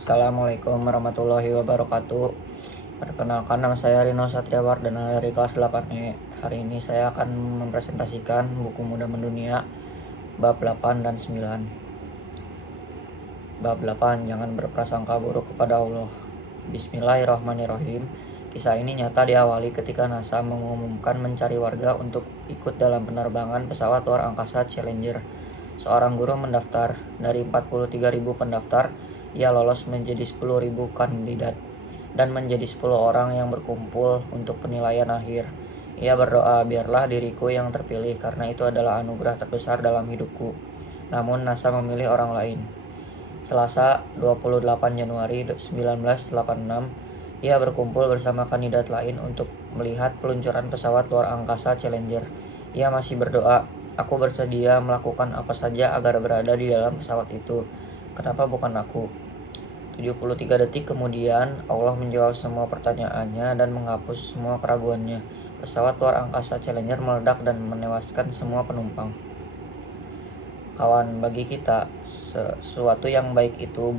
Assalamualaikum warahmatullahi wabarakatuh. Perkenalkan, nama saya Rino Satriawardana dari kelas 8E. Hari ini saya akan mempresentasikan buku Muda Mendunia bab 8 dan 9. Bab 8, jangan berprasangka buruk kepada Allah. Bismillahirrahmanirrahim. Kisah ini nyata diawali ketika NASA mengumumkan mencari warga untuk ikut dalam penerbangan pesawat luar angkasa Challenger. Seorang guru mendaftar. Dari 43.000 pendaftar, ia lolos menjadi 10.000 kandidat dan menjadi 10 orang yang berkumpul untuk penilaian akhir. Ia berdoa, biarlah diriku yang terpilih karena itu adalah anugerah terbesar dalam hidupku. Namun NASA memilih orang lain. Selasa 28 Januari 1986, ia berkumpul bersama kandidat lain untuk melihat peluncuran pesawat luar angkasa Challenger. Ia masih berdoa, aku bersedia melakukan apa saja agar berada di dalam pesawat itu. Kenapa bukan aku? 73 detik kemudian, Allah menjawab semua pertanyaannya dan menghapus semua keraguannya. Pesawat luar angkasa Challenger meledak dan menewaskan semua penumpang. Kawan, bagi kita sesuatu yang baik itu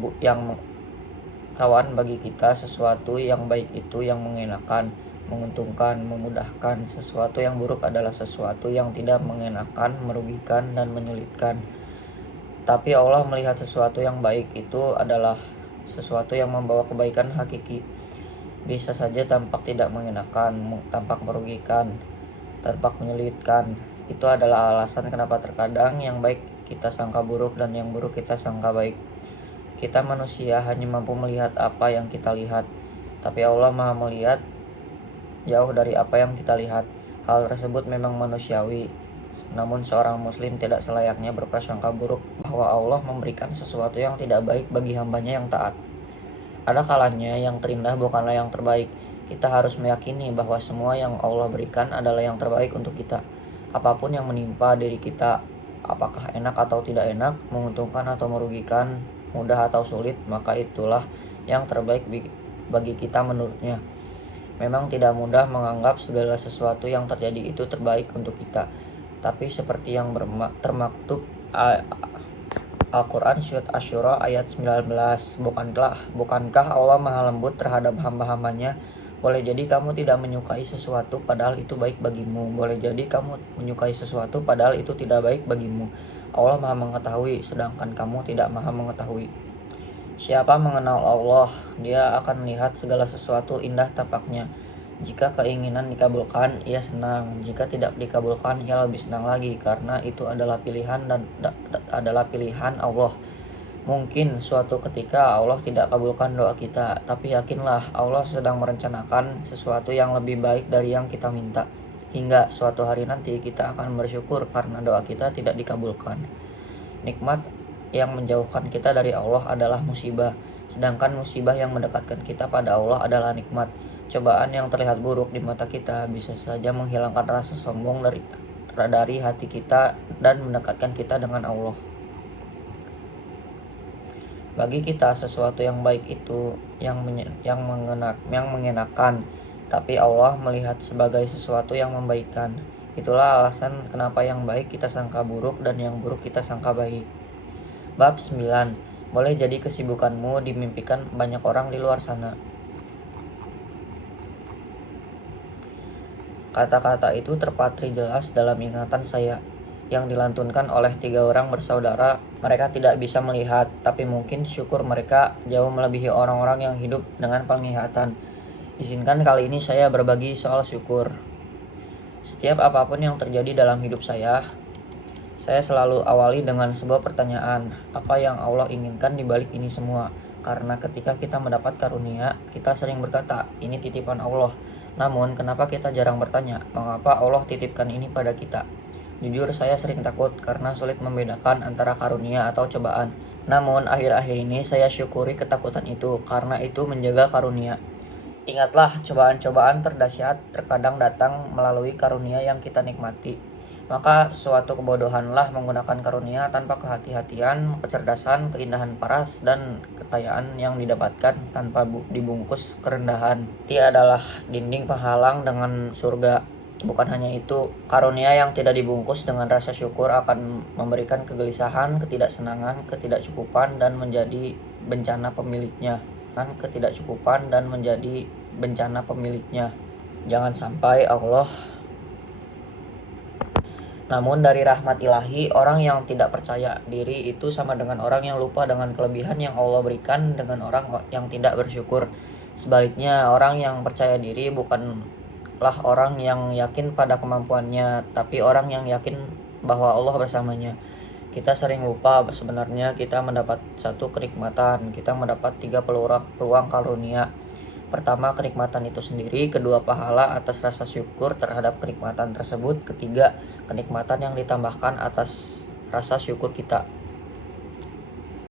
yang mengenakan, menguntungkan, memudahkan. Sesuatu yang buruk adalah sesuatu yang tidak mengenakan, merugikan, dan menyulitkan. Tapi Allah melihat sesuatu yang baik itu adalah sesuatu yang membawa kebaikan hakiki. Bisa saja tampak tidak mengenakan, tampak merugikan, tampak menyulitkan. Itu adalah alasan kenapa terkadang yang baik kita sangka buruk dan yang buruk kita sangka baik. Kita manusia hanya mampu melihat apa yang kita lihat, tapi Allah Maha melihat jauh dari apa yang kita lihat. Hal tersebut memang manusiawi, namun seorang muslim tidak selayaknya berprasangka buruk bahwa Allah memberikan sesuatu yang tidak baik bagi hambanya yang taat. Ada kalanya yang terindah bukanlah yang terbaik. Kita harus meyakini bahwa semua yang Allah berikan adalah yang terbaik untuk kita. Apapun yang menimpa diri kita, apakah enak atau tidak enak, menguntungkan atau merugikan, mudah atau sulit, maka itulah yang terbaik bagi kita menurutnya. Memang tidak mudah menganggap segala sesuatu yang terjadi itu terbaik untuk kita. Tapi seperti yang termaktub Al-Quran Surat Asy-Syura ayat 19, bukankah Allah Maha lembut terhadap hamba-hambanya? Boleh jadi kamu tidak menyukai sesuatu padahal itu baik bagimu. Boleh jadi kamu menyukai sesuatu padahal itu tidak baik bagimu. Allah Maha mengetahui, sedangkan kamu tidak Maha mengetahui. Siapa mengenal Allah, dia akan melihat segala sesuatu indah tampaknya. Jika keinginan dikabulkan, ia senang. Jika tidak dikabulkan, ia lebih senang lagi, karena itu adalah pilihan dan adalah pilihan Allah. Mungkin suatu ketika Allah tidak kabulkan doa kita, tapi yakinlah Allah sedang merencanakan sesuatu yang lebih baik dari yang kita minta. Hingga suatu hari nanti kita akan bersyukur karena doa kita tidak dikabulkan. Nikmat yang menjauhkan kita dari Allah adalah musibah, sedangkan musibah yang mendekatkan kita pada Allah adalah nikmat. Cobaan yang terlihat buruk di mata kita bisa saja menghilangkan rasa sombong dari hati kita dan mendekatkan kita dengan Allah. Bagi kita sesuatu yang baik itu yang mengenakan, tapi Allah melihat sebagai sesuatu yang membaikkan. Itulah alasan kenapa yang baik kita sangka buruk dan yang buruk kita sangka baik. Bab 9. Boleh jadi kesibukanmu dimimpikan banyak orang di luar sana. Kata-kata itu terpatri jelas dalam ingatan saya, yang dilantunkan oleh 3 orang bersaudara. Mereka tidak bisa melihat, tapi mungkin syukur mereka jauh melebihi orang-orang yang hidup dengan penglihatan. Izinkan kali ini saya berbagi soal syukur. Setiap apapun yang terjadi dalam hidup saya selalu awali dengan sebuah pertanyaan, apa yang Allah inginkan di balik ini semua? Karena ketika kita mendapat karunia, kita sering berkata, ini titipan Allah. Namun, kenapa kita jarang bertanya, mengapa Allah titipkan ini pada kita? Jujur, saya sering takut karena sulit membedakan antara karunia atau cobaan. Namun, akhir-akhir ini saya syukuri ketakutan itu, karena itu menjaga karunia. Ingatlah, cobaan-cobaan terdahsyat terkadang datang melalui karunia yang kita nikmati. Maka suatu kebodohanlah menggunakan karunia tanpa kehati-hatian, kecerdasan, keindahan paras, dan kekayaan yang didapatkan tanpa dibungkus kerendahan. Dia adalah dinding penghalang dengan surga. Bukan hanya itu, karunia yang tidak dibungkus dengan rasa syukur akan memberikan kegelisahan, ketidaksenangan, ketidakcukupan, dan menjadi bencana pemiliknya, kan ketidakcukupan dan menjadi bencana pemiliknya. Jangan sampai Allah. Namun dari rahmat ilahi, orang yang tidak percaya diri itu sama dengan orang yang lupa dengan kelebihan yang Allah berikan dengan orang yang tidak bersyukur. Sebaliknya, orang yang percaya diri bukanlah orang yang yakin pada kemampuannya, tapi orang yang yakin bahwa Allah bersamanya. Kita sering lupa sebenarnya kita mendapat satu kenikmatan, kita mendapat 3 peluang karunia. Pertama, kenikmatan itu sendiri. Kedua, pahala atas rasa syukur terhadap kenikmatan tersebut. Ketiga, kenikmatan yang ditambahkan atas rasa syukur kita.